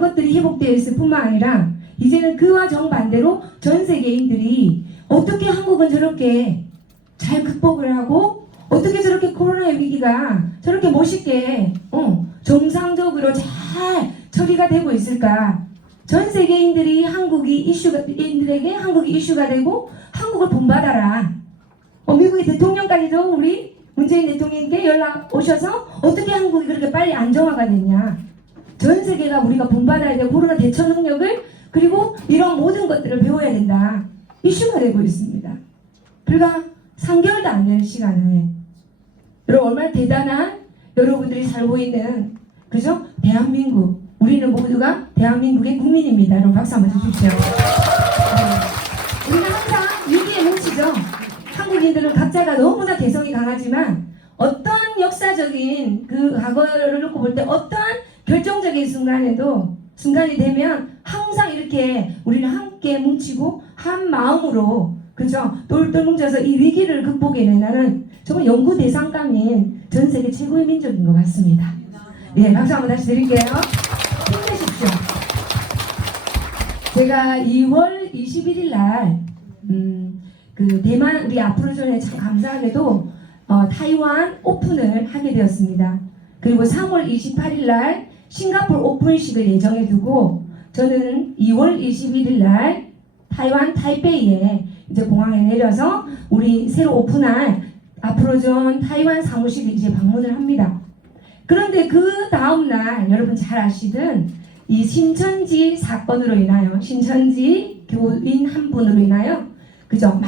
것들이 회복되어 있을 뿐만 아니라 이제는 그와 정반대로 전 세계인들이 어떻게 한국은 저렇게 잘 극복을 하고 어떻게 저렇게 코로나의 위기가 저렇게 멋있게 정상적으로 잘 처리가 되고 있을까? 전 세계인들이 인들에게 한국이 이슈가 되고 한국을 본받아라. 미국의 대통령까지도 우리 문재인 대통령께 연락 오셔서 어떻게 한국이 그렇게 빨리 안정화가 됐냐. 전 세계가 우리가 본받아야 될 코로나 대처 능력을 그리고 이런 모든 것들을 배워야 된다. 이슈가 되고 있습니다. 불과 3개월도 안 되는 시간에 여러분 얼마나 대단한 여러분들이 살고 있는 그죠? 대한민국 우리는 모두가 대한민국의 국민입니다. 여러분 박수 한번 주십시오. 우리는 항상 위기에 뭉치죠. 한국인들은 각자가 너무나 개성이 강하지만 어떤 역사적인 그 과거를 놓고 볼 때 어떤 결정적인 순간이 되면 항상 이렇게 우리는 함께 뭉치고 한 마음으로 그죠? 똘똘 뭉쳐서 이 위기를 극복해내는 정말 연구 대상감인 전 세계 최고의 민족인 것 같습니다. 예, 박수 한번 다시 드릴게요. 힘내십시오. 제가 2월 21일 날 그 대만 우리 아프로존에 참 감사하게도 타이완 오픈을 하게 되었습니다. 그리고 3월 28일 날 싱가포르 오픈식을 예정해 두고 저는 2월 21일 날 타이완 타이베이에 이제 공항에 내려서 우리 새로 오픈할 아프로존 타이완 사무실을 이제 방문을 합니다. 그런데 그 다음날 여러분 잘 아시던 이 신천지 사건으로 인하여 신천지 교인 한 분으로 인하여 그죠?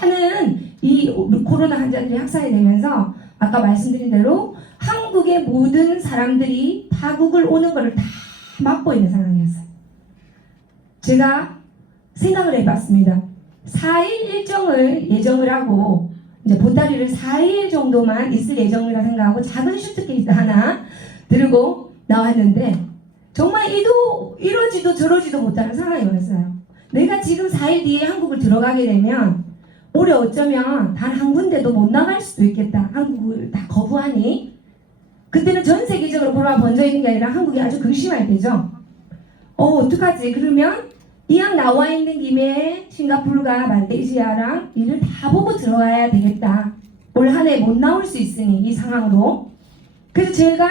많은 이 코로나 환자들이 확산이 되면서 아까 말씀드린 대로 한국의 모든 사람들이 타국을 오는 것을 다 막고 있는 상황이었어요. 제가 생각을 해봤습니다. 4일 일정을 예정을 하고 이제 보따리를 4일 정도만 있을 예정이라 생각하고 작은 슈트케이스 하나 들고 나왔는데 정말 이러지도 저러지도 못하는 상황이 왔어요. 내가 지금 4일 뒤에 한국을 들어가게 되면 올해 어쩌면 단 한 군데도 못 나갈 수도 있겠다. 한국을 다 거부하니 그때는 전 세계적으로 코로나 번져 있는 게 아니라 한국이 아주 극심할 때죠. 어떡하지? 그러면 이왕 나와 있는 김에 싱가포르가 말레이시아랑 이를 다 보고 들어가야 되겠다. 올 한 해 못 나올 수 있으니 이 상황으로. 그래서 제가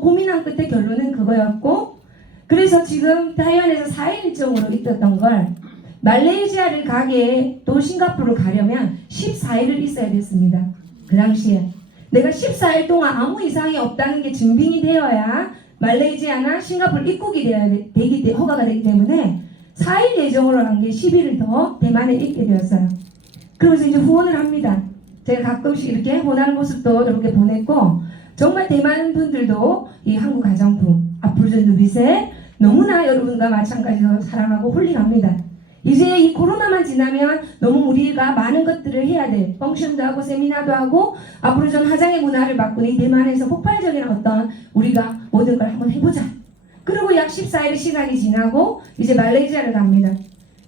고민한 끝에 결론은 그거였고 그래서 지금 타이완에서 4일 일정으로 있었던 걸 말레이시아를 가게 또 싱가포르를 가려면 14일을 있어야 됐습니다. 그 당시에 내가 14일 동안 아무 이상이 없다는 게 증빙이 되어야 말레이시아나 싱가포르 입국이 허가가 되기 때문에 4일 예정으로 한 게 10일을 더 대만에 있게 되었어요. 그러면서 이제 후원을 합니다. 제가 가끔씩 이렇게 후원하는 모습도 이렇게 보냈고 정말 대만 분들도 이 한국 가정품 아프로존 누빗에 너무나 여러분과 마찬가지로 사랑하고 홀링합니다. 이제 이 코로나만 지나면 너무 우리가 많은 것들을 해야 돼. 펑션도 하고 세미나도 하고 아프로존 화장의 문화를 바꾸는 이 대만에서 폭발적인 어떤 우리가 모든 걸 한번 해보자. 그리고 약 14일의 시간이 지나고 이제 말레이시아를 갑니다.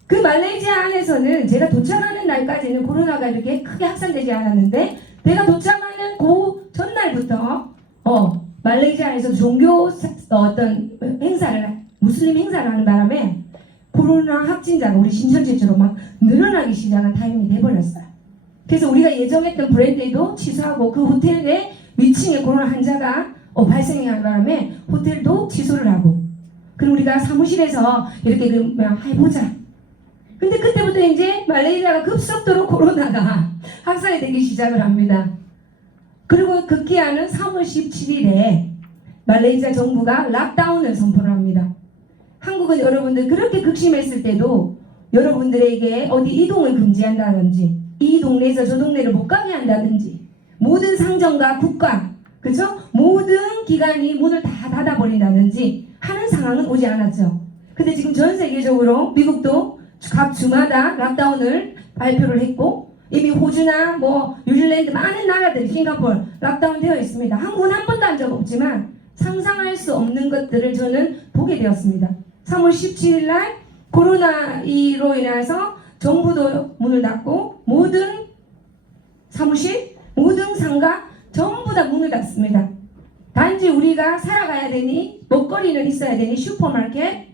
그 말레이시아 안에서는 제가 도착하는 날까지는 코로나가 이렇게 크게 확산되지 않았는데 내가 도착하는 그 전날부터 말레이시아에서 종교 어떤 무슬림 행사를 하는 바람에 코로나 확진자가 우리 신천지처럼 막 늘어나기 시작한 타이밍이 돼버렸어요. 그래서 우리가 예정했던 브랜드도 취소하고 그 호텔 내 위층에 코로나 환자가 발생하는 바람에 호텔도 취소를 하고 그럼 우리가 사무실에서 이렇게 그냥 해보자. 근데 그때부터 이제 말레이시아가 급속도로 코로나가 확산이 되기 시작을 합니다. 그리고 급기야는 3월 17일에 말레이시아 정부가 락다운을 선포를 합니다. 한국은 여러분들 그렇게 극심했을 때도 여러분들에게 어디 이동을 금지한다든지 이 동네에서 저 동네를 못 가게 한다든지 모든 상점과 국가 그죠? 모든 기관이 문을 다 닫아버린다든지 하는 상황은 오지 않았죠. 근데 지금 전 세계적으로 미국도 각 주마다 락다운을 발표를 했고 이미 호주나 뉴질랜드 많은 나라들이 싱가포르 락다운 되어 있습니다. 한국은 한 번도 한 적 없지만 상상할 수 없는 것들을 저는 보게 되었습니다. 3월 17일 날 코로나로 인해서 정부도 문을 닫고 모든 사무실, 모든 상가 전부 다 문을 닫습니다. 단지 우리가 살아가야 되니 먹거리는 있어야 되니 슈퍼마켓,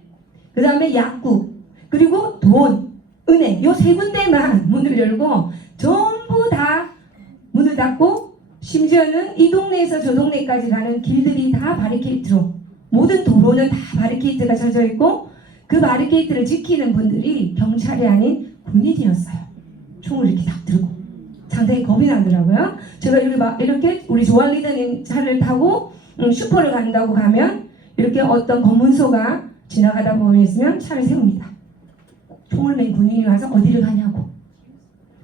그 다음에 약국, 그리고 돈, 은행 요 세 군데만 문을 열고 전부 다 문을 닫고 심지어는 이 동네에서 저 동네까지 가는 길들이 다 바리케이트로 모든 도로는 다 바리케이트가 쳐져 있고 그 바리케이트를 지키는 분들이 경찰이 아닌 군인이었어요. 총을 이렇게 딱 들고 상당히 겁이 나더라고요. 제가 이렇게 우리 조한 리더님 차를 타고 슈퍼를 간다고 가면 이렇게 어떤 검문소가 지나가다 보면 있으면 차를 세웁니다. 총을 맨 군인이 와서 어디를 가냐고.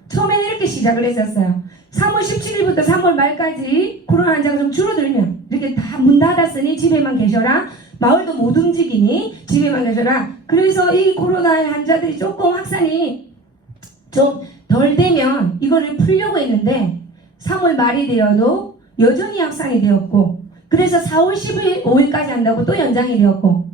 처음에는 이렇게 시작을 했었어요. 3월 17일부터 3월 말까지 코로나 환자가 좀 줄어들면 이렇게 다 문 닫았으니 집에만 계셔라. 마을도 못 움직이니 집에만 계셔라. 그래서 이 코로나 환자들이 조금 확산이 좀 덜 되면 이거를 풀려고 했는데 3월 말이 되어도 여전히 확산이 되었고 그래서 4월 15일까지 한다고 또 연장이 되었고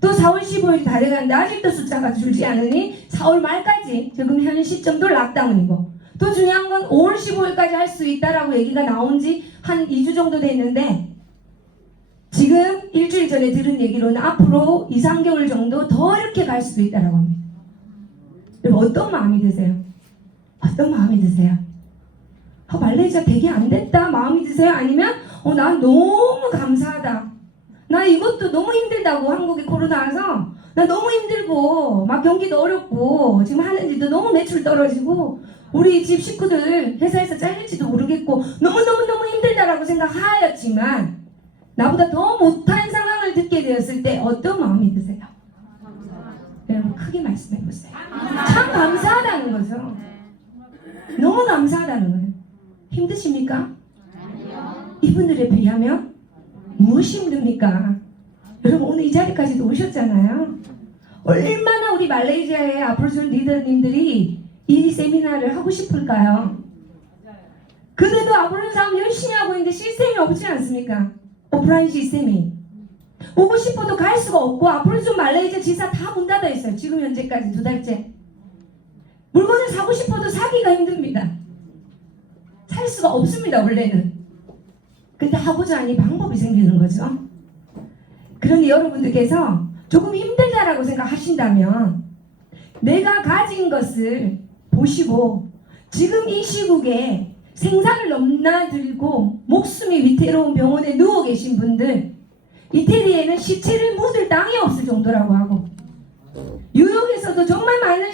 또 4월 15일 다 돼가는데 아직도 숫자가 줄지 않으니 4월 말까지 지금 현 시점도 락다운이고 또 중요한 건 5월 15일까지 할 수 있다라고 얘기가 나온 지 한 2주 정도 됐는데 지금 일주일 전에 들은 얘기로는 앞으로 2, 3개월 정도 더 이렇게 갈 수도 있다라고 합니다. 여러분 어떤 마음이 드세요? 어떤 마음이 드세요? 말레이시아 되게 안 됐다 마음이 드세요? 아니면 난 너무 감사하다. 나 이것도 너무 힘들다고 한국에 코로나 와서 나 너무 힘들고 막 경기도 어렵고 지금 하는 일도 너무 매출 떨어지고 우리 집 식구들 회사에서 잘릴지도 모르겠고 너무너무 힘들다라고 생각하였지만 나보다 더 못한 상황을 듣게 되었을 때 어떤 마음이 드세요? 여러분 크게 말씀해 보세요. 참 감사하다는 거죠. 너무 감사하다는 거예요. 힘드십니까? 이분들에 비하면 무엇이 힘듭니까? 여러분 오늘 이 자리까지도 오셨잖아요. 얼마나 우리 말레이시아의 아프로존 리더님들이 이 세미나를 하고 싶을까요? 그들도 아프로존 사업 열심히 하고 있는데 시스템이 없지 않습니까? 오프라인 시스템이 오고 싶어도 갈 수가 없고 아프로존 말레이시아 지사 다 문 닫아 있어요. 지금 현재까지 2달째. 물건을 사고 싶어도 사기가 힘듭니다. 살 수가 없습니다 원래는. 근데 하고자 하니 방법이 생기는 거죠. 그러니 여러분들께서 조금 힘들다라고 생각하신다면 내가 가진 것을 보시고 지금 이 시국에 생사를 넘나들고 목숨이 위태로운 병원에 누워 계신 분들 이태리에는 시체를 묻을 땅이 없을 정도라고 하고 뉴욕에서도 정말 많은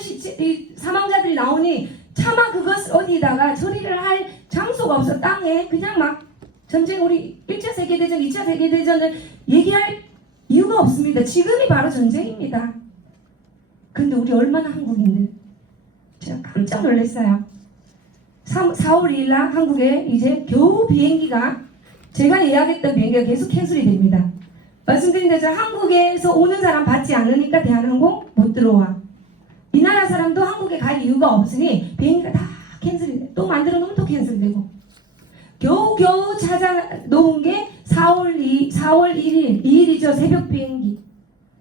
사망자들이 나오니 차마 그것을 어디다가 처리를 할 장소가 없어 땅에 그냥 막 전쟁 우리 1차 세계대전 2차 세계대전을 얘기할 이유가 없습니다. 지금이 바로 전쟁입니다. 근데 우리 얼마나 한국인들 제가 깜짝 놀랐어요. 4월 2일 날 한국에 이제 겨우 비행기가 제가 예약했던 비행기가 계속 캔슬이 됩니다. 말씀드린 대로 한국에서 오는 사람 받지 않으니까 대한항공 못 들어와. 이 나라 사람도 한국에 갈 이유가 없으니 비행기가 다 캔슬이 돼. 또 만들어 놓으면 또 캔슬되고. 겨우 찾아 놓은 게 4월 1일, 2일이죠. 새벽 비행기.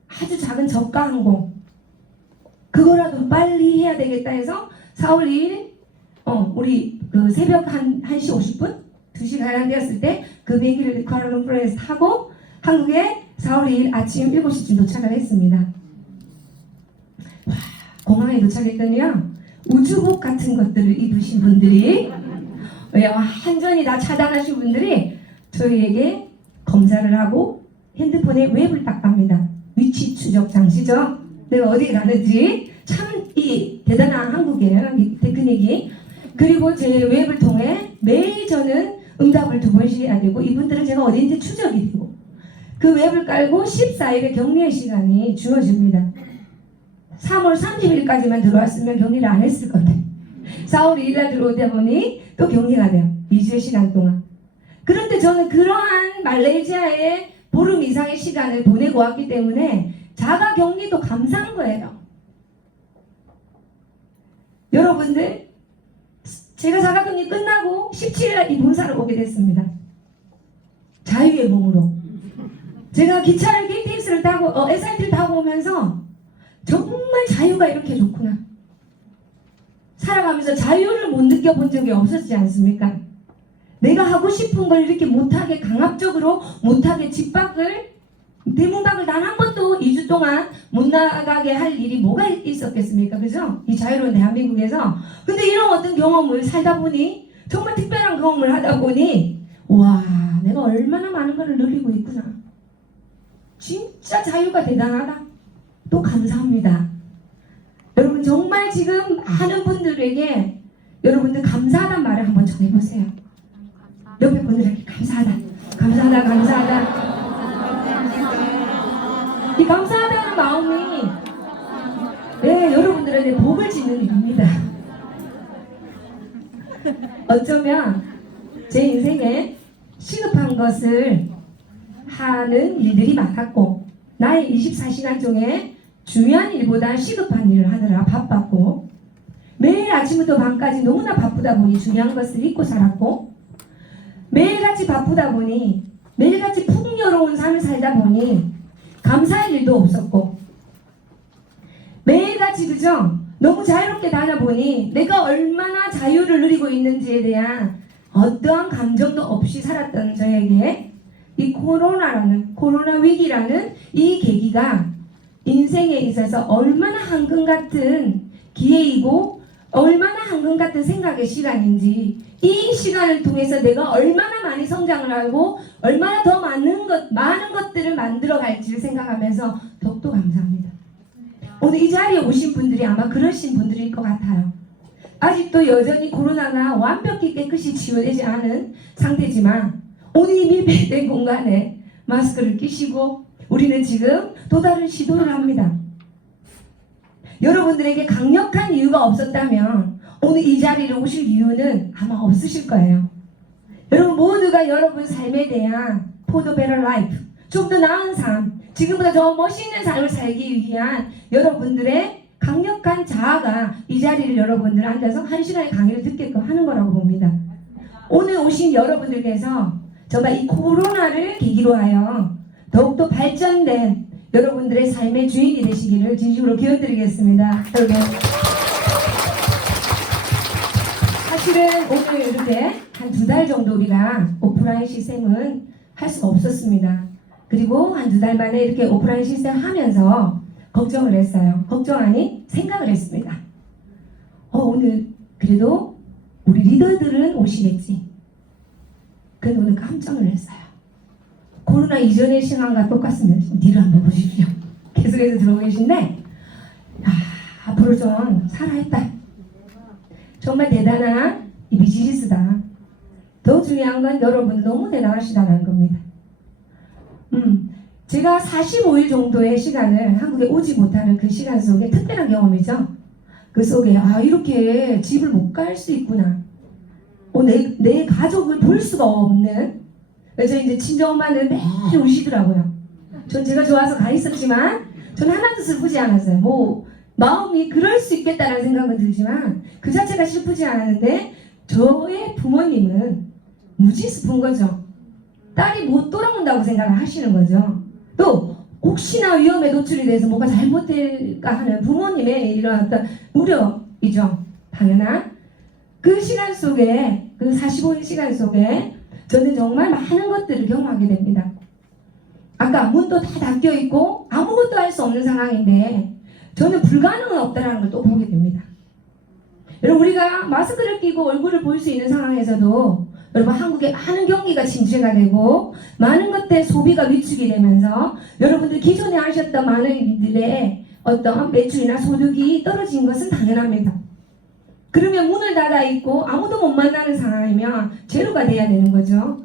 아주 작은 저가 항공. 그거라도 빨리 해야 되겠다 해서 4월 2일, 우리 그 새벽 1시 50분? 2시 가량 되었을 때 그 비행기를 쿠알라룸푸르에서 타고 한국에 4월 2일 아침 7시쯤 도착을 했습니다. 와, 공항에 도착했더니요. 우주복 같은 것들을 입으신 분들이 완전히 다 차단하신 분들이 저희에게 검사를 하고 핸드폰에 웹을 딱 갑니다. 위치 추적 장치죠. 내가 어디 가는지 참 이 대단한 한국이에요. 이 테크닉이. 그리고 제 웹을 통해 매일 저는 응답을 2번씩 해야 되고 이분들은 제가 어디인지 추적이 되고 그 웹을 깔고 14일의 격리의 시간이 주어집니다. 3월 30일까지만 들어왔으면 격리를 안 했을 것 같아요. 4월 2일날 들어오다 보니 또 격리가 돼요. 2주의 시간 동안. 그런데 저는 그러한 말레이시아의 보름 이상의 시간을 보내고 왔기 때문에 자가 격리도 감사한 거예요. 여러분들 제가 자가 격리 끝나고 17일날 이 본사를 오게 됐습니다. 자유의 몸으로. 제가 기차를 KTX를 타고 SRT를 타고 오면서 정말 자유가 이렇게 좋구나. 살아가면서 자유를 못 느껴본 적이 없었지 않습니까? 내가 하고 싶은 걸 이렇게 못하게 강압적으로 못하게 집 밖을 대문 밖을 단 한 번도 2주 동안 못 나가게 할 일이 뭐가 있었겠습니까? 그죠? 이 자유로운 대한민국에서. 근데 이런 어떤 경험을 살다 보니 정말 특별한 경험을 하다 보니 와 내가 얼마나 많은 걸 누리고 있구나. 진짜 자유가 대단하다. 또 감사합니다. 여러분 정말 지금 많은 분들에게 여러분들 감사하다는 말을 한번 전해보세요. 옆에 분들에게 감사하다. 감사하다. 감사하다. 이 감사하다는 마음이 여러분들에게 복을 짓는 일입니다. 어쩌면 제 인생에 시급한 것을 하는 일들이 많았고 나의 24시간 중에 중요한 일보다 시급한 일을 하느라 바빴고 매일 아침부터 밤까지 너무나 바쁘다 보니 중요한 것을 잊고 살았고 매일같이 바쁘다 보니 매일같이 풍요로운 삶을 살다 보니 감사할 일도 없었고 매일같이 그죠? 너무 자유롭게 다녀보니 내가 얼마나 자유를 누리고 있는지에 대한 어떠한 감정도 없이 살았던 저에게 이 코로나 위기라는 이 계기가 인생에 있어서 얼마나 황금 같은 기회이고 얼마나 황금 같은 생각의 시간인지 이 시간을 통해서 내가 얼마나 많이 성장을 하고 얼마나 더 많은 것들을 만들어 갈지를 생각하면서 더욱더 감사합니다. 오늘 이 자리에 오신 분들이 아마 그러신 분들일 것 같아요. 아직도 여전히 코로나가 완벽히 깨끗이 치유되지 않은 상태지만 오늘 이 밀폐된 공간에 마스크를 끼시고 우리는 지금 또 다른 시도를 합니다. 여러분들에게 강력한 이유가 없었다면 오늘 이 자리를 오실 이유는 아마 없으실 거예요. 여러분 모두가 여러분 삶에 대한 For the better life, 좀 더 나은 삶, 지금보다 더 멋있는 삶을 살기 위한 여러분들의 강력한 자아가 이 자리를 여러분들 앉아서 한 시간의 강의를 듣게끔 하는 거라고 봅니다. 오늘 오신 여러분들께서 정말 이 코로나를 계기로 하여 더욱더 발전된 여러분들의 삶의 주인이 되시기를 진심으로 기원드리겠습니다. 여러분 사실은 오늘 이렇게 한 2달 정도 우리가 오프라인 시스템은 할 수가 없었습니다. 그리고 한 2달 만에 이렇게 오프라인 시스템 하면서 걱정을 했어요. 걱정 아닌 생각을 했습니다. 오늘 그래도 우리 리더들은 오시겠지. 그래서 오늘 깜짝 놀랐어요. 코로나 이전의 시간과 똑같습니다. 뒤로 한번 보십시오. 계속해서 들어오고 계신데 앞으로 좀 살아있다. 정말 대단한 이 비즈니스다. 더 중요한 건 여러분 너무 대단하시다는 겁니다. 제가 45일 정도의 시간을 한국에 오지 못하는 그 시간 속에 특별한 경험이죠. 그 속에 이렇게 집을 못 갈 수 있구나. 내 가족을 볼 수가 없는. 그래서 이제 친정엄마는 매일 오시더라고요. 전 제가 좋아서 가 있었지만 전 하나도 슬프지 않았어요. 마음이 그럴 수 있겠다는 생각은 들지만 그 자체가 슬프지 않았는데 저의 부모님은 무지 슬픈 거죠. 딸이 못 돌아온다고 생각을 하시는 거죠. 또 혹시나 위험에 노출이 돼서 뭐가 잘못될까 하는 부모님의 이런 어떤 우려이죠. 당연한 그 시간 속에 그 45일 시간 속에 저는 정말 많은 것들을 경험하게 됩니다. 아까 문도 다 닫혀 있고 아무것도 할 수 없는 상황인데 저는 불가능은 없다는 걸 또 보게 됩니다. 여러분 우리가 마스크를 끼고 얼굴을 볼 수 있는 상황에서도 여러분 한국에 많은 경기가 침체가 되고 많은 것들 소비가 위축이 되면서 여러분들 기존에 하셨던 많은 일들의 어떤 매출이나 소득이 떨어진 것은 당연합니다. 그러면 문을 닫아 있고 아무도 못 만나는 상황이면 제로가 돼야 되는 거죠.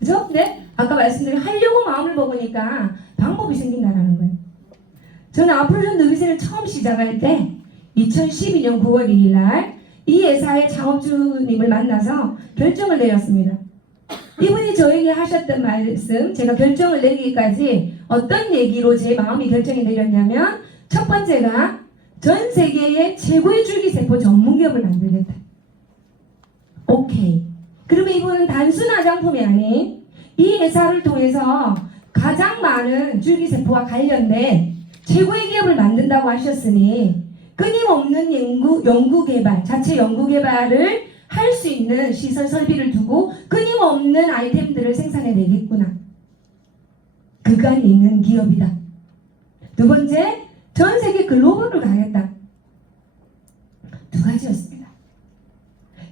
그죠? 근데 아까 말씀드린 하려고 마음을 먹으니까 방법이 생긴다는 거예요. 저는 아프로존 누비세를 처음 시작할 때 2012년 9월 1일 날 이 회사의 창업주님을 만나서 결정을 내렸습니다. 이분이 저에게 하셨던 말씀, 제가 결정을 내리기까지 어떤 얘기로 제 마음이 결정이 내렸냐면 첫 번째가 전 세계의 최고의 줄기세포 전문기업을 만들겠다. 오케이. 그러면 이분은 단순 화장품이 아닌 이 회사를 통해서 가장 많은 줄기세포와 관련된 최고의 기업을 만든다고 하셨으니 끊임없는 연구개발, 자체 연구개발을 할 수 있는 시설 설비를 두고 끊임없는 아이템들을 생산해내겠구나. 그간이 있는 기업이다. 두 번째, 전 세계 글로벌을 가겠다. 두 가지였습니다.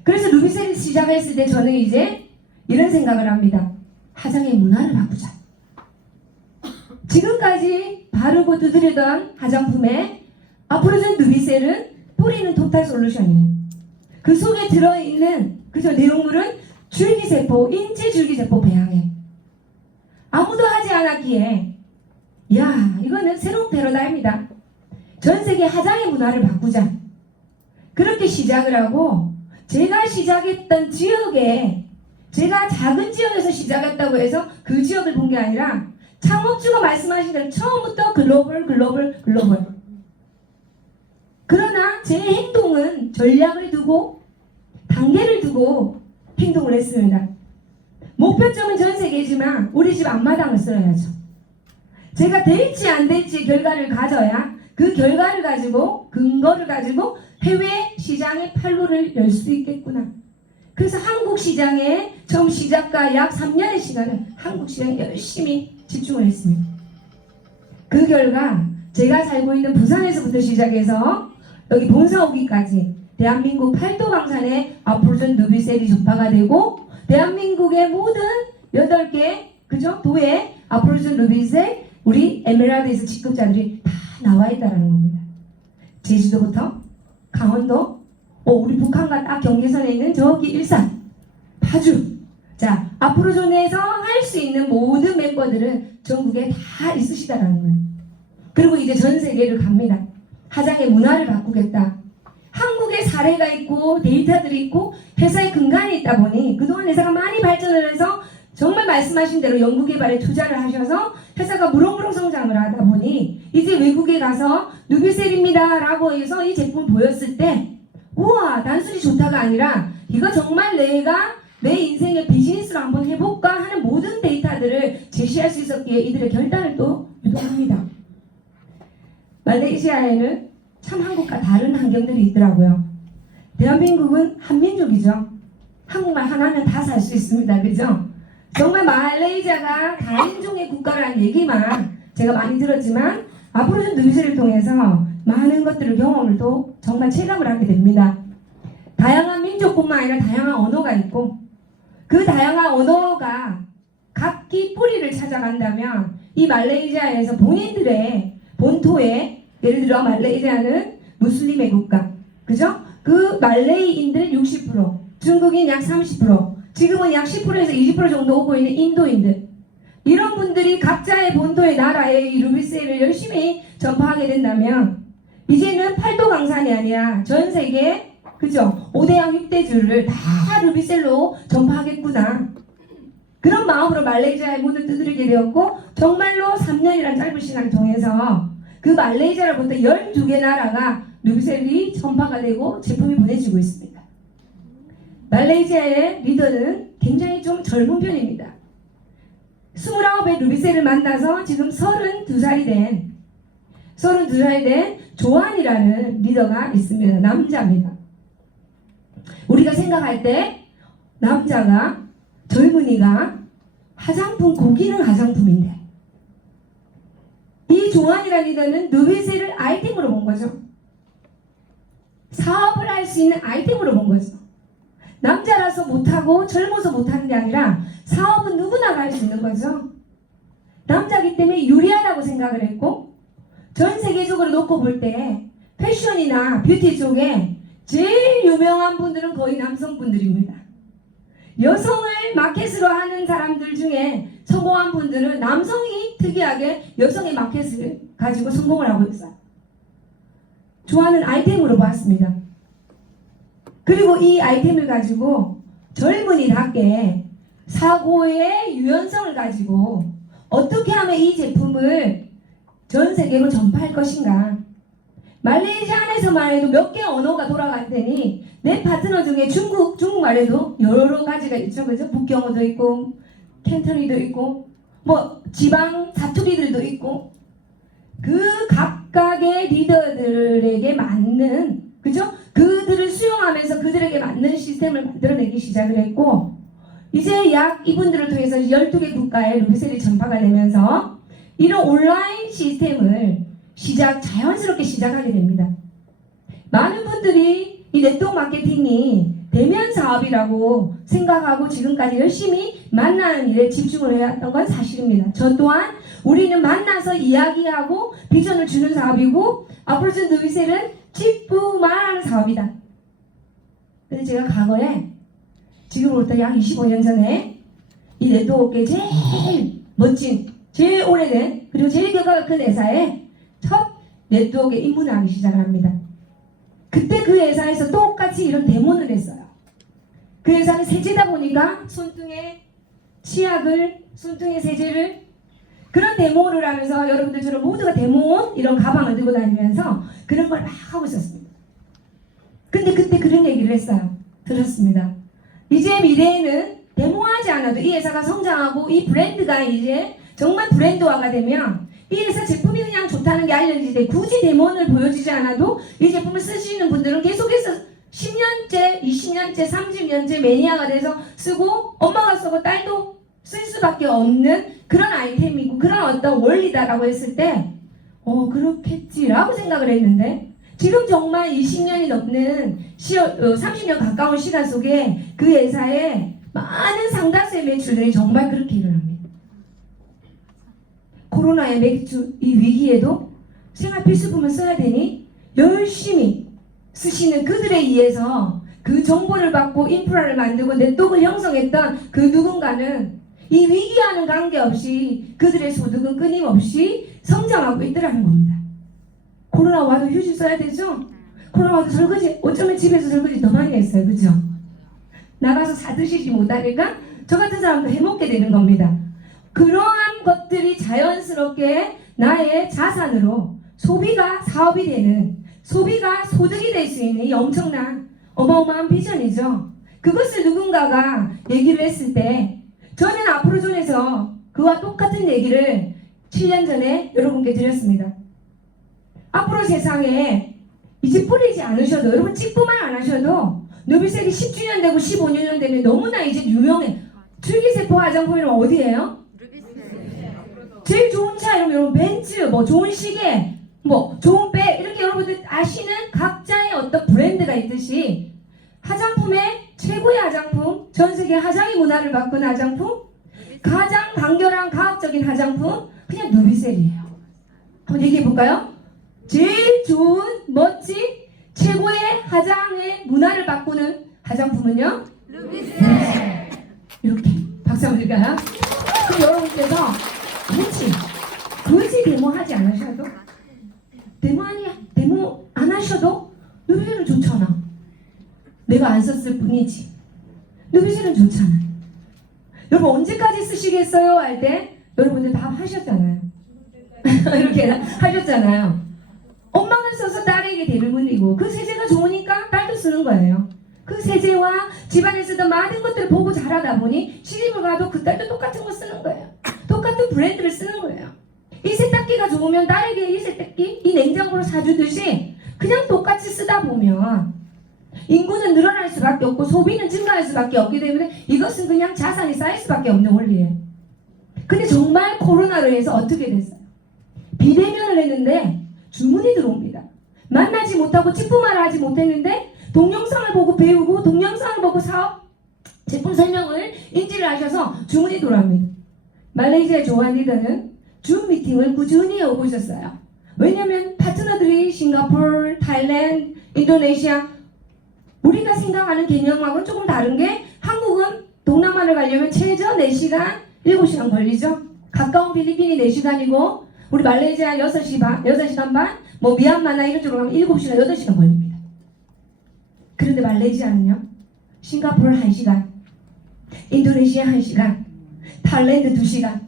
그래서 루비셀을 시작했을 때 저는 이제 이런 생각을 합니다. 화장의 문화를 바꾸자. 지금까지 바르고 두드리던 화장품에 앞으로 전 루비셀은 뿌리는 토탈 솔루션이에요. 그 속에 들어있는 그저 내용물은 줄기세포, 인체 줄기세포 배양해. 아무도 하지 않았기에 야, 이거는 새로운 패러다임이다. 전 세계 화장의 문화를 바꾸자. 그렇게 시작을 하고 제가 시작했던 지역에 제가 작은 지역에서 시작했다고 해서 그 지역을 본 게 아니라 창업주가 말씀하신 대로 처음부터 글로벌. 그러나 제 행동은 전략을 두고 단계를 두고 행동을 했습니다. 목표점은 전 세계지만 우리 집 앞마당을 쓸어야죠. 제가 될지 안 될지 결과를 가져야 그 결과를 가지고 근거를 가지고 해외 시장의 판로를 열 수 있겠구나. 그래서 한국 시장에 처음 시작과 약 3년의 시간을 한국 시장에 열심히 집중을 했습니다. 그 결과 제가 살고 있는 부산에서부터 시작해서 여기 본사 오기까지 대한민국 팔도 강산에 앞으로 전 누비셀이 전파가 되고 대한민국의 모든 8개 그죠? 도에 앞으로 전 누비셀 우리 에메랄드에서 직급자들이 다 나와 있다는 겁니다. 제주도부터 강원도 우리 북한과 딱 경계선에 있는 저기 일산 파주 자 앞으로 존에서 할 수 있는 모든 멤버들은 전국에 다 있으시다라는 거예요. 그리고 이제 전 세계를 갑니다. 화장의 문화를 바꾸겠다. 한국에 사례가 있고 데이터들이 있고 회사의 근간이 있다 보니 그동안 회사가 많이 발전을 해서 정말 말씀하신 대로 연구개발에 투자를 하셔서 회사가 무럭무럭 성장을 하다 보니 이제 외국에 가서 누비셀입니다 라고 해서 이 제품을 보였을 때 우와 단순히 좋다가 아니라 이거 정말 내가 내 인생의 비즈니스로 한번 해볼까 하는 모든 데이터들을 제시할 수 있었기에 이들의 결단을 또 유도합니다. 말레이시아에는 참 한국과 다른 환경들이 있더라고요. 대한민국은 한민족이죠. 한국말 하나면 다 살 수 있습니다. 그죠? 정말 말레이시아가 다인종의 국가라는 얘기만 제가 많이 들었지만 앞으로 좀 누비셀을 통해서 많은 것들을 경험을 또 정말 체감을 하게 됩니다. 다양한 민족뿐만 아니라 다양한 언어가 있고 그 다양한 언어가 각기 뿌리를 찾아간다면 이 말레이시아에서 본인들의 본토에 예를 들어 말레이시아는 무슬림의 국가 그죠? 그 말레이인들 60% 중국인 약 30% 지금은 약 10%에서 20% 정도 오고 있는 인도인들 이런 분들이 각자의 본토의 나라에 이 루비셀을 열심히 전파하게 된다면 이제는 팔도 강산이 아니라 전 세계 그죠? 5대양 6대주를 다 루비셀로 전파하겠구나. 그런 마음으로 말레이시아의 문을 두드리게 되었고 정말로 3년이라는 짧은 시간을 통해서 그 말레이시아로부터 12개 나라가 루비셀이 전파가 되고 제품이 보내지고 있습니다. 말레이시아의 리더는 굉장히 좀 젊은 편입니다. 29의 루비셀을 만나서 지금 32살이 된 조한이라는 리더가 있습니다. 남자입니다. 우리가 생각할 때 남자가 젊은이가 화장품 고기능 화장품인데 이 조한이라는 리더는 누비셀을 아이템으로 본 거죠. 사업을 할 수 있는 아이템으로 본 거죠. 남자라서 못하고 젊어서 못하는 게 아니라 사업은 누구나 할 수 있는 거죠. 남자기 때문에 유리하다고 생각을 했고 전 세계적으로 놓고 볼 때 패션이나 뷰티 쪽에 제일 유명한 분들은 거의 남성분들입니다. 여성을 마켓으로 하는 사람들 중에 성공한 분들은 남성이 특이하게 여성의 마켓을 가지고 성공을 하고 있어요. 좋아하는 아이템으로 보았습니다. 그리고 이 아이템을 가지고 젊은이답게 사고의 유연성을 가지고 어떻게 하면 이 제품을 전 세계로 전파할 것인가. 말레이시아 안에서만 해도 몇 개 언어가 돌아갈 테니 내 파트너 중에 중국말에도 여러 가지가 있죠. 그죠? 북경어도 있고 캔터리도 있고 뭐 지방 사투리들도 있고 그 각각의 리더들에게 맞는 그죠? 그들을 수용하면서 그들에게 맞는 시스템 시스템을 만들어내기 시작을 했고 이제 약 이분들을 통해서 12개 국가에 루비셀이 전파가 되면서 이런 온라인 시스템을 자연스럽게 시작하게 됩니다. 많은 분들이 이 네트워크 마케팅이 대면 사업이라고 생각하고 지금까지 열심히 만나는 일에 집중을 해왔던 건 사실입니다. 저 또한 우리는 만나서 이야기하고 비전을 주는 사업이고 아프로즈 누비셀은 직구만 하는 사업이다. 근데 제가 과거에 지금으로부터 약 25년 전에 이 네트워크의 제일 멋진, 제일 오래된 그리고 제일 결과가 큰 회사에 첫 네트워크에 입문을 하기 시작을 합니다. 그때 그 회사에서 똑같이 이런 데모를 했어요. 그 회사는 세제다 보니까 손등에 치약을, 손등에 세제를 그런 데모를 하면서 여러분들처럼 모두가 데모온 이런 가방을 들고 다니면서 그런 걸 막 하고 있었습니다. 근데 그때 그런 얘기를 했어요. 들었습니다. 이제 미래에는 데모하지 않아도 이 회사가 성장하고 이 브랜드가 이제 정말 브랜드화가 되면 이 회사 제품이 그냥 좋다는 게 알려질 때 굳이 데모를 보여주지 않아도 이 제품을 쓰시는 분들은 계속해서 10년째, 20년째, 30년째 매니아가 돼서 쓰고 엄마가 쓰고 딸도 쓸 수밖에 없는 그런 아이템이고 그런 어떤 원리다라고 했을 때 그렇겠지라고 생각을 했는데 지금 정말 20년이 넘는 30년 가까운 시간 속에 그 회사의 많은 상당수의 매출들이 정말 그렇게 일어납니다. 코로나의 매출 이 위기에도 생활 필수품을 써야 되니 열심히 쓰시는 그들에 의해서 그 정보를 받고 인프라를 만들고 네트워크를 형성했던 그 누군가는 이 위기와는 관계없이 그들의 소득은 끊임없이 성장하고 있더라는 겁니다. 코로나 와도 휴지 써야 되죠? 코로나 와도 설거지, 어쩌면 집에서 설거지 더 많이 했어요. 그죠? 나가서 사드시지 못하니까 저 같은 사람도 해먹게 되는 겁니다. 그러한 것들이 자연스럽게 나의 자산으로 소비가 사업이 되는, 소비가 소득이 될 수 있는 이 엄청난 어마어마한 비전이죠. 그것을 누군가가 얘기를 했을 때 저는 아프로존에서 그와 똑같은 얘기를 7년 전에 여러분께 드렸습니다. 앞으로 세상에 이제 뿌리지 않으셔도 여러분 찍고만 안 하셔도 누비셀이 10주년 되고 15년 되면 너무나 이제 유명해. 줄기세포 화장품이면 어디예요? 제일 좋은 차 이러면 여러분 벤츠, 뭐 좋은 시계, 뭐 좋은 백 이렇게 여러분들 아시는 각자의 어떤 브랜드가 있듯이 화장품의 최고의 화장품, 전 세계 화장의 문화를 바꾼 화장품, 가장 간결한 과학적인 화장품 그냥 누비셀이에요. 한번 얘기해 볼까요? 제일 좋은 멋진 최고의 화장의 문화를 바꾸는 화장품은요? 누비셀. 이렇게 박수 한번 드릴까요? 그럼 여러분께서 굳이 데모하지 않으셔도 데모 안 하셔도 누비셀은 좋잖아. 내가 안 썼을 뿐이지. 누비셀은 좋잖아. 여러분 언제까지 쓰시겠어요? 할 때 여러분들 다 하셨잖아요. 이렇게 하셨잖아요. 엄마가 써서 딸에게 대를 물리고 그 세제가 좋으니까 딸도 쓰는 거예요. 그 세제와 집안에 쓰던 많은 것들을 보고 자라다 보니 시집을 가도 그 딸도 똑같은 거 쓰는 거예요. 똑같은 브랜드를 쓰는 거예요. 이 세탁기가 좋으면 딸에게 이 세탁기, 이 냉장고를 사주듯이 그냥 똑같이 쓰다 보면 인구는 늘어날 수밖에 없고 소비는 증가할 수밖에 없기 때문에 이것은 그냥 자산이 쌓일 수밖에 없는 원리예요. 근데 정말 코로나로 해서 어떻게 됐어요? 비대면을 했는데 주문이 들어옵니다. 만나지 못하고 직구만 하지 못했는데 동영상을 보고 배우고 동영상을 보고 사업 제품 설명을 인지를 하셔서 주문이 들어옵니다. 말레이시아 조한 리더는 줌 미팅을 꾸준히 오고 있었어요. 왜냐하면 파트너들이 싱가포르, 타일랜드, 인도네시아 우리가 생각하는 개념하고는 조금 다른 게 한국은 동남아를 가려면 최저 4시간, 7시간 걸리죠. 가까운 필리핀이 4시간이고 우리 말레이시아 6시간 반, 뭐 미얀마나 이런 쪽으로 가면 7시간, 8시간 걸립니다. 그런데 말레이시아는요. 싱가포르 1시간, 인도네시아 1시간, 타일랜드 2시간.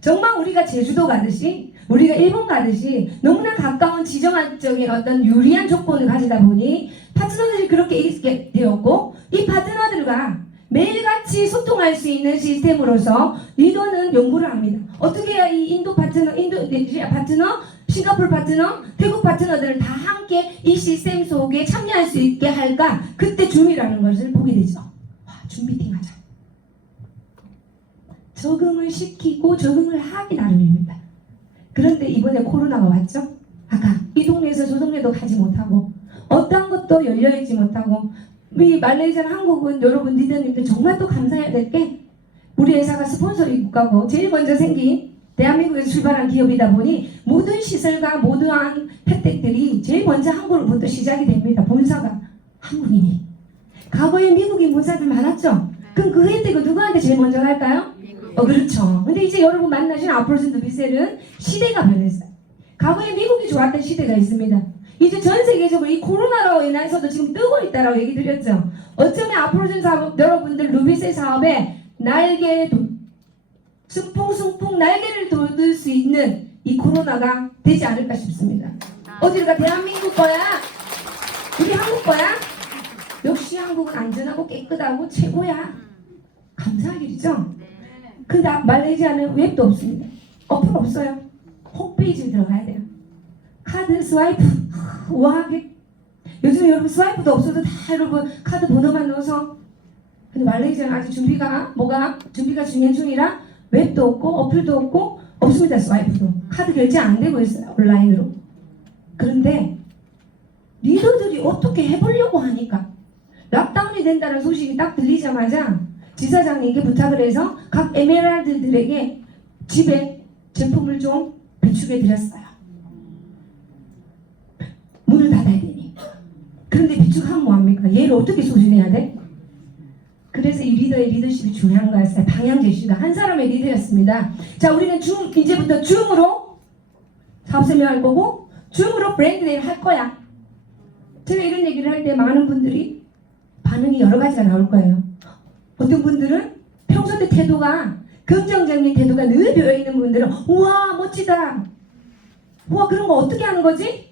정말 우리가 제주도 가듯이 우리가 일본 가듯이 너무나 가까운 지정학적인 어떤 유리한 조건을 가지다 보니 파트너들이 그렇게 있게 되었고 이 파트너들과 매일같이 소통할 수 있는 시스템으로서 리더는 연구를 합니다. 어떻게 해야 이 인도네시아 파트너 싱가포르 파트너, 태국 파트너들을 다 함께 이 시스템 속에 참여할 수 있게 할까? 그때 줌이라는 것을 보게 되죠. 와, 줌 미팅하자. 적응을 시키고 적응을 하기 나름입니다. 그런데 이번에 코로나가 왔죠? 아까 이 동네에서 저 동네도 가지 못하고 어떠한 것도 열려있지 못하고 우리 말레이시아나 한국은 여러분 리더님들 정말 또 감사해야 될 게 우리 회사가 스폰서링 국가고 제일 먼저 생긴 대한민국에서 출발한 기업이다 보니 모든 시설과 모든 혜택들이 제일 먼저 한국으로부터 시작이 됩니다. 본사가 한국인이. 과거에 미국인 본사들 많았죠? 그럼 그 혜택을 누구한테 제일 먼저 갈까요? 그렇죠. 근데 이제 여러분 만나신 아프로즌 비셀은 시대가 변했어요. 과거에 미국이 좋았던 시대가 있습니다. 이제 전 세계적으로 이 코로나로 인해서도 지금 뜨고 있다라고 얘기 드렸죠. 어쩌면 아프로즌 사업, 여러분들 루비셀 사업에 날개 승풍승풍 날개를 돋을 수 있는 이 코로나가 되지 않을까 싶습니다. 어디가 대한민국 거야? 우리 한국 거야? 역시 한국은 안전하고 깨끗하고 최고야. 감사할 일이죠. 근데 말레이시아는 웹도 없습니다. 어플 없어요. 홈페이지에 들어가야 돼요. 카드 스와이프 우아하게. 요즘 여러분 스와이프도 없어도 다 여러분 카드 번호만 넣어서. 근데 말레이시아는 아직 준비가 진행 중이라 웹도 없고 어플도 없고 없습니다. 스와이프도 카드 결제 안 되고 있어요. 온라인으로. 그런데 리더들이 어떻게 해보려고 하니까 락다운이 된다는 소식이 딱 들리자마자 지사장님께 부탁을 해서 각 에메랄드들에게 집에 제품을 좀 비추게 드렸어요. 문을 닫아야 되니. 그런데 비축하면 뭐합니까? 얘를 어떻게 소진해야 돼? 그래서 이 리더의 리더십이 중요한 거였어요. 방향 제시가 한 사람의 리더였습니다. 자, 우리는 이제부터 줌으로 사업 설명할 거고 줌으로 브랜드 데이를 할 거야. 제가 이런 얘기를 할 때 많은 분들이 반응이 여러 가지가 나올 거예요. 어떤 분들은 평소 때 태도가 긍정적인 태도가 늘 배어있는 분들은 우와 멋지다. 우와 그런 거 어떻게 하는 거지?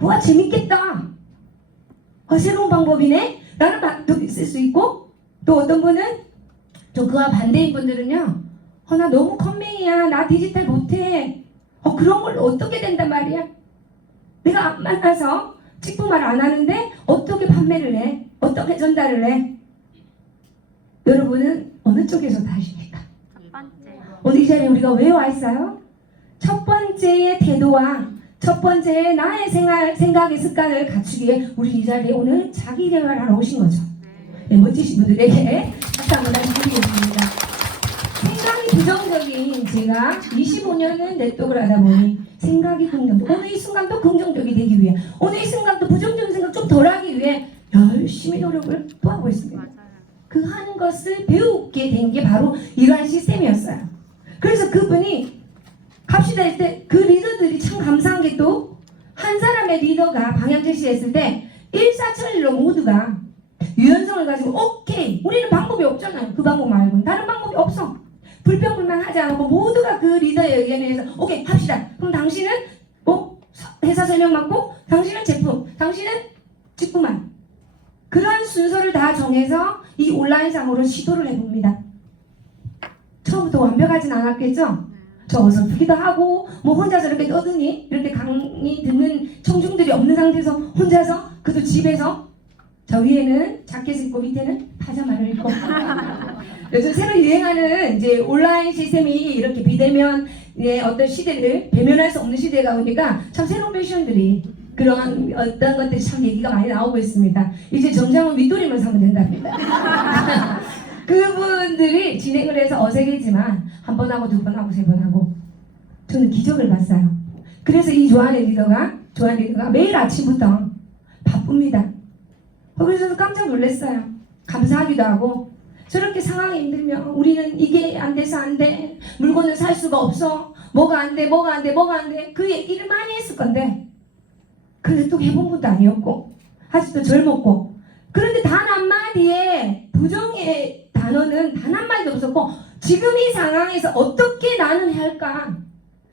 우와 재밌겠다. 새로운 방법이네. 라는 말도 있을 수 있고 또 어떤 분은 또 그와 반대인 분들은요. 나 너무 컴맹이야. 나 디지털 못해. 그런 걸 어떻게 된단 말이야. 내가 안 만나서 직구말 안 하는데 어떻게 판매를 해? 어떻게 전달을 해? 여러분은 어느 쪽에서 다 하십니까? 첫 번째. 오늘 이 자리에 우리가 왜 와 있어요? 첫 번째의 태도와 첫 번째의 나의 생각의 습관을 갖추기 위해 우리 이 자리에 오늘 자기 개발하러 오신 거죠. 네, 멋지신 분들에게 박수 한번 드리겠습니다. 생각이 부정적인 제가 25년은 네트워크를 하다 보니 생각이 긍정적. 오늘 이 순간도 긍정적이 되기 위해 오늘 이 순간도 부정적인 생각 좀 덜하기 위해 열심히 노력을 또 하고 있습니다. 맞아요. 그 하는 것을 배우게 된 게 바로 이러한 시스템이었어요. 그래서 그분이 갑시다 할 때 그 리더들이 참 감사한 게 또 한 사람의 리더가 방향 제시했을 때 일사천리로 모두가 유연성을 가지고 오케이 우리는 방법이 없잖아요. 그 방법 말고는 다른 방법이 없어. 불평불만 하지 않고 모두가 그 리더의 의견에 의해서 오케이 합시다. 그럼 당신은 회사 설명 맡고 당신은 제품 당신은 직구만 그런 순서를 다 정해서 이 온라인상으로 시도를 해봅니다. 처음부터 완벽하진 않았겠죠? 저 어설프기도 하고 혼자서 이렇게 떠드니 이렇게 강의 듣는 청중들이 없는 상태에서 혼자서 그도 집에서 저 위에는 자켓을 입고 밑에는 파자마를 입고 요즘 새로 유행하는 이제 온라인 시스템이 이렇게 비대면의 어떤 시대를 배면할 수 없는 시대가 오니까 참 새로운 패션들이 그런 어떤 것들이 참 얘기가 많이 나오고 있습니다. 이제 정장은 윗도리만 사면 된답니다. 그분들이 진행을 해서 어색했지만 한 번 하고 두 번 하고 세 번 하고 저는 기적을 봤어요. 그래서 이 조한 리더가 매일 아침부터 바쁩니다. 그래서 저도 깜짝 놀랐어요. 감사하기도 하고 저렇게 상황이 힘들면 우리는 이게 안 돼서 안 돼. 물건을 살 수가 없어. 뭐가 안 돼. 그 얘기를 많이 했을 건데 근데 또 해본 것도 아니었고 아직도 젊었고 그런데 단 한마디에 부정의 단어는 단 한마디도 없었고 지금 이 상황에서 어떻게 나는 할까?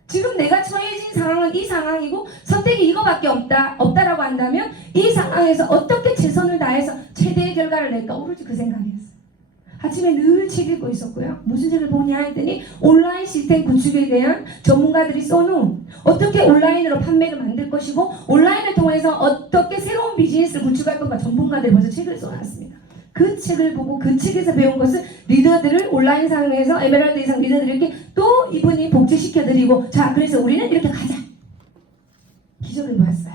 지금 내가 처해진 상황은 이 상황이고 선택이 이거밖에 없다라고 한다면 이 상황에서 어떻게 최선을 다해서 최대의 결과를 낼까? 오로지 그 생각이었어요. 아침에 늘 책 읽고 있었고요. 무슨 책을 보냐 했더니 온라인 시스템 구축에 대한 전문가들이 써놓은 어떻게 온라인으로 판매를 만들 것이고 온라인을 통해서 어떻게 새로운 비즈니스를 구축할 것과 전문가들이 벌써 책을 써놨습니다. 그 책을 보고 그 책에서 배운 것을 리더들을 온라인 상에서 에메랄드 이상 리더들에게 또 이분이 복제시켜드리고 자 그래서 우리는 이렇게 가자. 기적을 보았어요.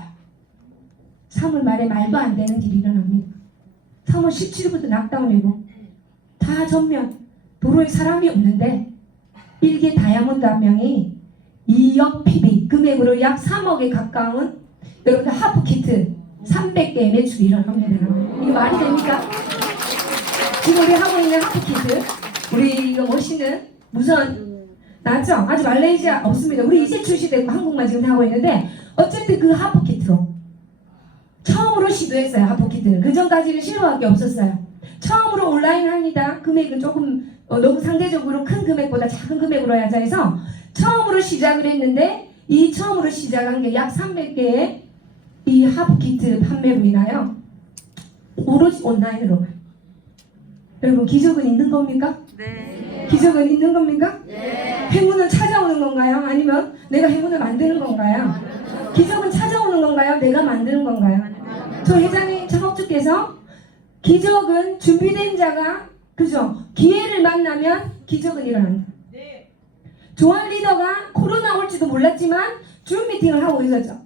3월 말에 말도 안 되는 일이 일어납니다. 3월 17일부터 낙다운이고 다 전면 도로에 사람이 없는데 일개 다이아몬드 한 명이 2억 PB 금액으로 약 3억에 가까운 여러분들 하프키트 300개의 매출이 일어납니다. 이게 말이 됩니까? 지금 우리 하고 있는 하프키트 우리 이거 멋있는 무선 나왔죠? 아직 말레이시아 없습니다. 우리 이제 출시되고 한국만 지금 하고 있는데 어쨌든 그 하프키트로 처음으로 시도했어요. 하프키트는 그 전까지는 실험할 게 없었어요. 처음으로 온라인 합니다. 금액은 조금 너무 상대적으로 큰 금액보다 작은 금액으로 하자 해서 처음으로 시작을 했는데 이 처음으로 시작한 게 약 300개의 이 하프키트 판매로 인하여 오로지 온라인으로만 여러분 기적은 있는 겁니까? 네. 기적은 있는 겁니까? 네. 행운은 찾아오는 건가요? 아니면 내가 행운을 만드는 건가요? 기적은 찾아오는 건가요? 내가 만드는 건가요? 저 회장님 창업주께서 기적은 준비된 자가 그죠? 기회를 만나면 기적은 일어난다. 네. 조한 리더가 코로나 올지도 몰랐지만 줌 미팅을 하고 있었죠.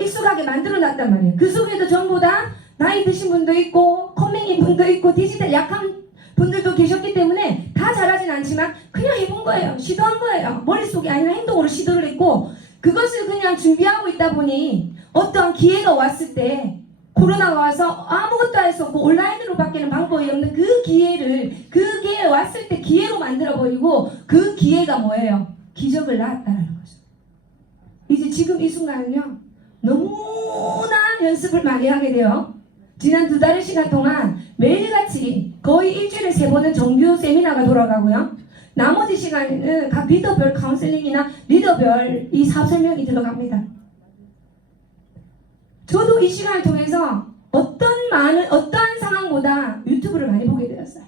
익숙하게 만들어놨단 말이에요. 그 속에도 전부 다 나이 드신 분도 있고 커밍인 분도 있고 디지털 약한 분들도 계셨기 때문에 다 잘하진 않지만 그냥 해본 거예요. 시도한 거예요. 머릿속이 아니라 행동으로 시도를 했고 그것을 그냥 준비하고 있다 보니 어떤 기회가 왔을 때 코로나가 와서 아무것도 할 수 없고 온라인으로 밖에는 방법이 없는 그 기회를 그게 왔을 때 기회로 만들어버리고 그 기회가 뭐예요? 기적을 낳았다는 거죠. 이제 지금 이 순간은요 너무나 연습을 많이 하게 돼요. 지난 2달의 시간 동안 매일같이 거의 일주일에 3번은 정규 세미나가 돌아가고요. 나머지 시간에는 각 리더별 카운셀링이나 리더별 이 사업 설명이 들어갑니다. 저도 이 시간을 통해서 어떠한 상황보다 유튜브를 많이 보게 되었어요.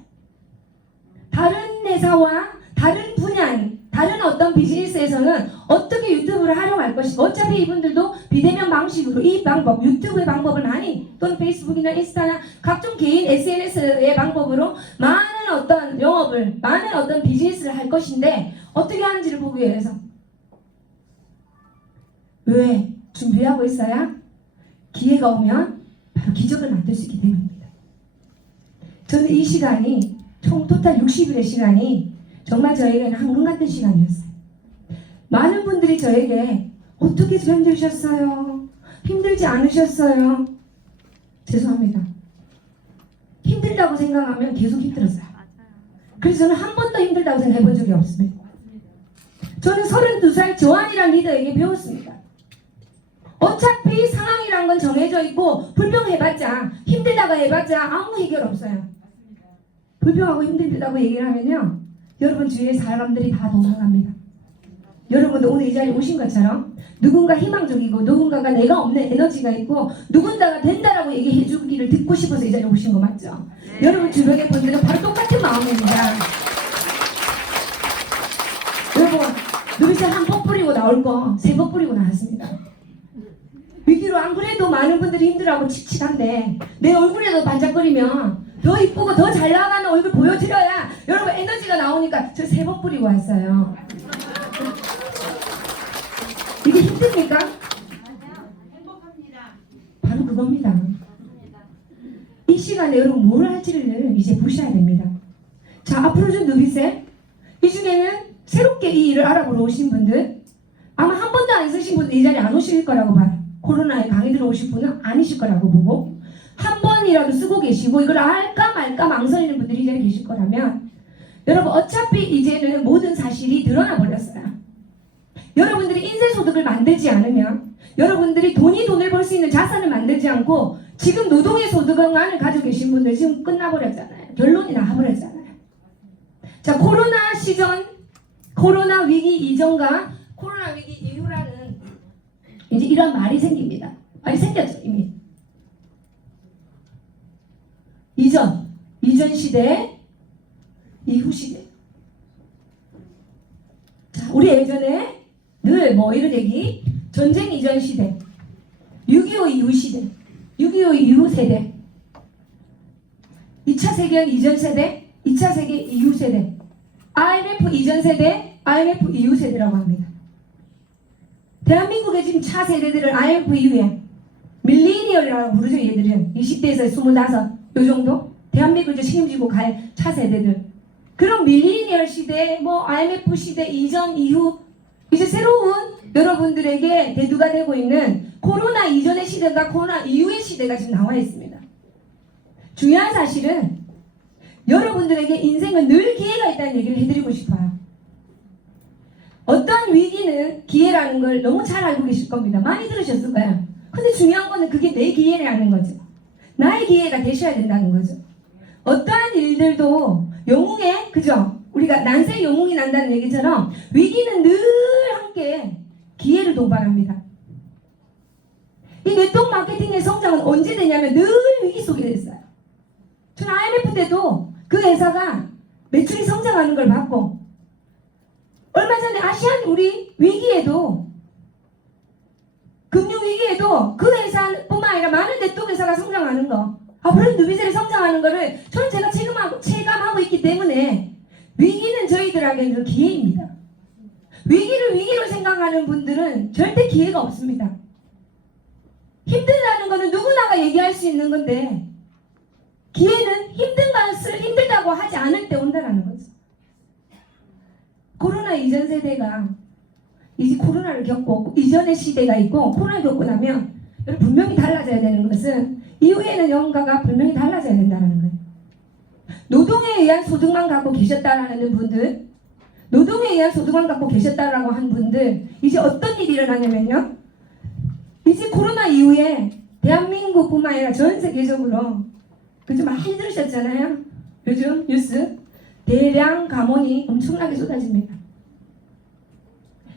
다른 회사와 다른 분야인 다른 어떤 비즈니스에서는 어떻게 유튜브를 활용할 것인가. 어차피 이분들도 비대면 방식으로 이 방법, 유튜브의 방법을 많이 또는 페이스북이나 인스타나 각종 개인 SNS의 방법으로 많은 어떤 영업을, 많은 어떤 비즈니스를 할 것인데 어떻게 하는지를 보기 위해서 왜 준비하고 있어야 기회가 오면 바로 기적을 만들 수 있기 때문입니다. 저는 이 시간이 총 토탈 60일의 시간이 정말 저에게는 한금 같은 시간이었어요. 많은 분들이 저에게 어떻게 견디셨어요? 힘들지 않으셨어요? 죄송합니다. 힘들다고 생각하면 계속 힘들었어요. 그래서 저는 한 번도 힘들다고 생각해 본 적이 없습니다. 저는 32살 조한이라는 리더에게 배웠습니다. 어차피 상황이란 건 정해져 있고 불평해봤자 힘들다고 해봤자 아무 해결 없어요. 불평하고 힘들다고 얘기를 하면요 여러분 주위에 사람들이 다 도망갑니다. 여러분도 오늘 이 자리에 오신 것처럼 누군가 희망적이고 누군가가 내가 없는 에너지가 있고 누군가가 된다라고 얘기해 주기를 듣고 싶어서 이 자리에 오신 거 맞죠? 네. 여러분 주변의 분들은 바로 똑같은 마음입니다. 여러분 누비새 한 번 뿌리고 나올 거 3번 뿌리고 나왔습니다. 위기로 안 그래도 많은 분들이 힘들어하고 칙칙한데 내 얼굴에도 반짝거리면 더 이쁘고 더 잘 나가는 얼굴 보여드려야 여러분 에너지가 나오니까 저 3번 뿌리고 왔어요. 이게 힘듭니까? 행복합니다. 바로 그겁니다. 이 시간에 여러분 뭘 할지를 이제 보셔야 됩니다. 자 앞으로 좀 누비세 이 중에는 새롭게 이 일을 알아보러 오신 분들 아마 한 번도 안 쓰신 분들 이 자리에 안 오실 거라고 봐요. 코로나에 강의 들어오실 분은 아니실 거라고 보고 한 번이라도 쓰고 계시고 이걸 알까 말까 망설이는 분들이 이 자리에 계실 거라면 여러분 어차피 이제는 모든 사실이 드러나 버렸어요. 여러분들이 인쇄소득을 만들지 않으면 여러분들이 돈을 벌 수 있는 자산을 만들지 않고 지금 노동의 소득만을 가지고 계신 분들 지금 끝나버렸잖아요. 결론이 나와버렸잖아요. 자 코로나 시전 코로나 위기 이전과 코로나 위기 이후라는 이제 이런 말이 생깁니다. 말이 생겼죠 이미. 이전 시대에 이후 시대. 자, 우리 예전에 늘 뭐 이런 얘기, 전쟁 이전 시대, 6.25 이후 시대, 6.25 이후 세대, 2차 세계관 이전 세대, 2차 세계 이후 세대, IMF 이전 세대, IMF 이후 세대라고 합니다. 대한민국의 지금 차 세대들을 IMF 이후에 밀리니얼이라고 부르죠. 얘들은 20대에서 25, 요 정도 대한민국을 책임지고 갈 차 세대들. 그럼 밀리니얼 시대, 뭐 IMF 시대 이전 이후 이제 새로운 여러분들에게 대두가 되고 있는 코로나 이전의 시대가 코로나 이후의 시대가 지금 나와 있습니다. 중요한 사실은 여러분들에게 인생은 늘 기회가 있다는 얘기를 해드리고 싶어요. 어떠한 위기는 기회라는 걸 너무 잘 알고 계실 겁니다. 많이 들으셨을 거예요. 근데 중요한 거는 그게 내 기회라는 거죠. 나의 기회가 되셔야 된다는 거죠. 어떠한 일들도 영웅의, 그죠? 우리가 난세 영웅이 난다는 얘기처럼 위기는 늘 함께 기회를 동반합니다. 이 네트워크 마케팅의 성장은 언제 되냐면 늘 위기 속에 됐어요. 저는 IMF 때도 그 회사가 매출이 성장하는 걸 봤고, 얼마 전에 아시안 우리 위기에도, 금융위기에도 그 회사뿐만 아니라 많은 네트워크 회사가 성장하는 거, 브랜드 누비젤이 성장하는 거를 저는 제가 체감하고 있기 때문에 위기는 저희들에게는 기회입니다. 위기를 위기로 생각하는 분들은 절대 기회가 없습니다. 힘들다는 거는 누구나가 얘기할 수 있는 건데, 기회는 힘든 것을 힘들다고 하지 않을 때 온다는 거죠. 코로나 이전 세대가 이제 코로나를 겪고 이전의 시대가 있고, 코로나를 겪고 나면 분명히 달라져야 되는 것은 이후에는 뭔가가 분명히 달라져야 된다는 거예요. 노동에 의한 소득만 갖고 계셨다라는 분들, 노동에 의한 소득만 갖고 계셨다라고 한 분들, 이제 어떤 일이 일어나냐면요, 이제 코로나 이후에 대한민국뿐만 아니라 전 세계적으로, 그죠? 많이 들으셨잖아요. 요즘 뉴스 대량 감원이 엄청나게 쏟아집니다.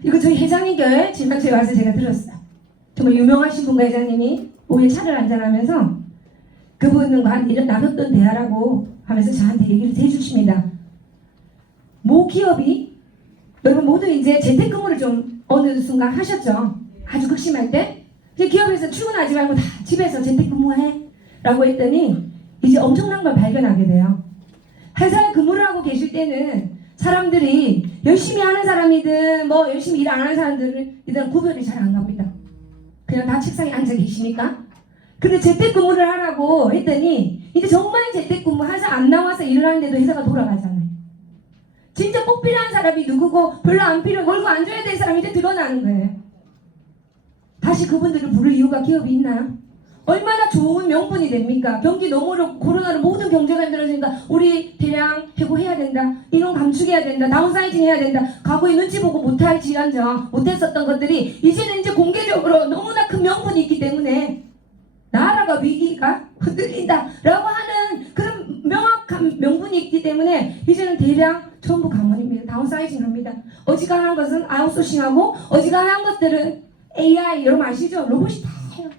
이거 저희 회장님께 지난주에 와서 제가 들었어요. 정말 유명하신 분과 회장님이 오후에 차를 한잔하면서 그분과 이런 나눴던 대화라고 하면서 저한테 얘기를 해주십니다. 모 기업이, 여러분 모두 이제 재택근무를 좀 어느 순간 하셨죠? 아주 극심할 때 이제 기업에서 출근하지 말고 다 집에서 재택근무해 라고 했더니 이제 엄청난 걸 발견하게 돼요. 회사에 근무를 하고 계실 때는 사람들이 열심히 하는 사람이든 뭐 열심히 일 안 하는 사람들은 일단 구별이 잘 안 갑니다. 그냥 다 책상에 앉아 계시니까. 근데 재택근무를 하라고 했더니 이제 정말 재택근무 해서 안 나와서 일을 하는데도 회사가 돌아가잖아요. 진짜 꼭 필요한 사람이 누구고 별로 안 필요해 월급 안 줘야 될 사람이 이제 드러나는 거예요. 다시 그분들을 부를 이유가 기업이 있나요? 얼마나 좋은 명분이 됩니까? 경기 너무 어렵고 코로나로 모든 경제가 힘들어지니까 우리 대량 해고해야 된다, 인원 감축해야 된다, 다운사이징 해야 된다, 과거에 눈치 보고 못할지언정 못했었던 것들이 이제는 이제 공개적으로 너무나 큰 명분이 있기 때문에 나라가 위기가 흔들린다 라고 하는 그런 명확한 명분이 있기 때문에 이제는 대량 전부 감원입니다. 다운사이징 합니다. 어지간한 것은 아웃소싱하고, 어지간한 것들은 AI, 여러분 아시죠? 로봇이 다 해요.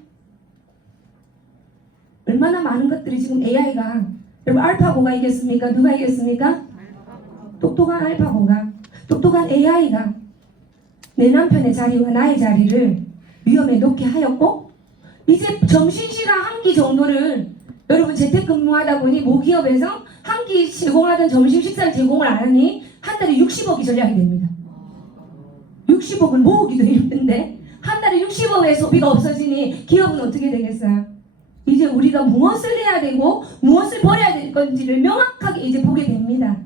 얼마나 많은 것들이 지금 AI가, 여러분 알파고가 이겼습니까? 누가 이겼습니까? 똑똑한 알파고가, 똑똑한 AI가 내 남편의 자리와 나의 자리를 위험에 놓게 하였고, 이제 점심시간 한 끼 정도를 여러분 재택근무하다 보니 모기업에서 한 끼 제공하던 점심 식사를 제공을 안 하니 한 달에 60억이 절약이 됩니다. 60억을 모으기도 힘든데 한 달에 60억의 소비가 없어지니 기업은 어떻게 되겠어요? 이제 우리가 무엇을 해야 되고 무엇을 버려야 될 건지를 명확하게 이제 보게 됩니다.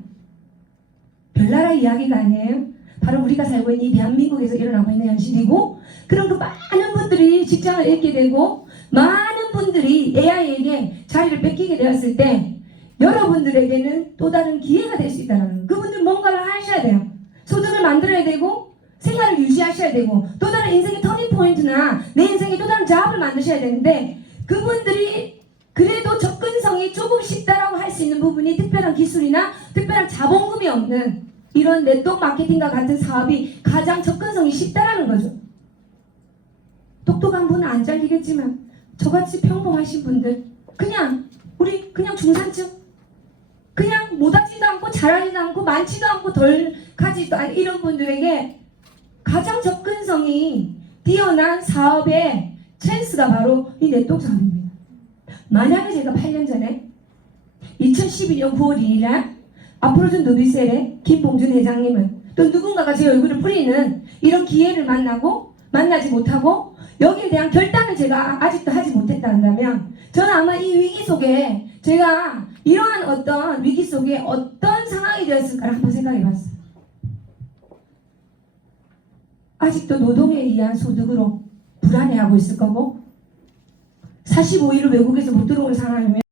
별나라 이야기가 아니에요. 바로 우리가 살고 있는 이 대한민국에서 일어나고 있는 현실이고, 그런 그 많은 분들이 직장을 잃게 되고 많은 분들이 AI에게 자리를 뺏기게 되었을 때 여러분들에게는 또 다른 기회가 될 수 있다는, 그분들 뭔가를 하셔야 돼요. 소득을 만들어야 되고 생활을 유지하셔야 되고 또 다른 인생의 터닝 포인트나 내 인생의 또 다른 자업을 만드셔야 되는데, 그분들이 그래도 접근성이 조금 쉽다라고 할 수 있는 부분이 특별한 기술이나 특별한 자본금이 없는 이런 네트워크 마케팅과 같은 사업이 가장 접근성이 쉽다라는 거죠. 똑똑한 분은 안 잘리겠지만 저같이 평범하신 분들, 그냥 우리 그냥 중산층, 그냥 모다진 되지도 않고 잘하지도 않고 많지도 않고 덜 가지도 않은 이런 분들에게 가장 접근성이 뛰어난 사업의 찬스가 바로 이 네트워크 사업입니다. 만약에 제가 8년 전에 2012년 9월 2일 날 아프로존 노비셀의 김봉준 회장님은 또 누군가가 제 얼굴을 뿌리는 이런 기회를 만나지 못하고 여기에 대한 결단을 제가 아직도 하지 못했다 한다면 저는 아마 이 위기 속에 제가 이러한 어떤 위기 속에 어떤 상황이 되었을까를 한번 생각해 봤어요. 아직도 노동에 의한 소득으로 불안해하고 있을 거고 45일을 외국에서 못 들어오는 상황이면